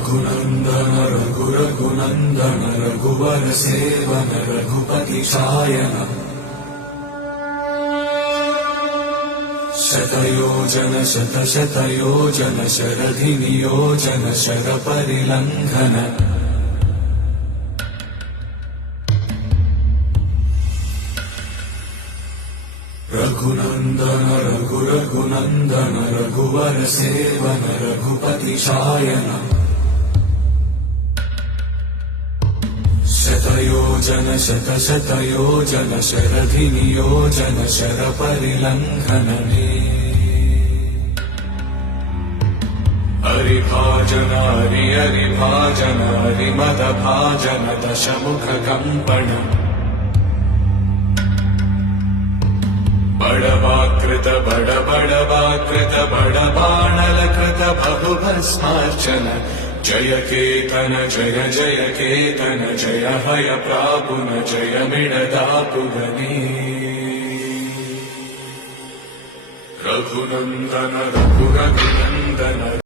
रघुनन्दन रघुनन्दन रघुवर seven Raghupati Shayan शतयोजन शतशतयोजन शरधि नियोजन शरपरिलङ्घन रघुनन्दन रघुनन्दन रघुवर seven Raghupati Shayan शतयोजन शतशतयोजन शरधि नियोजन शरपरिलङ्घन हरिभाजन हरिभाजन हरिमदभाजन दशमुख कंपन बड़वाकृत बड़वाकृत बड़बाणलकृत बहुभस्मार्चन जय केतन जय जय केतन जय हय प्रापुन जय मिडदापुगनी रघुनन्दन रघुनन्दन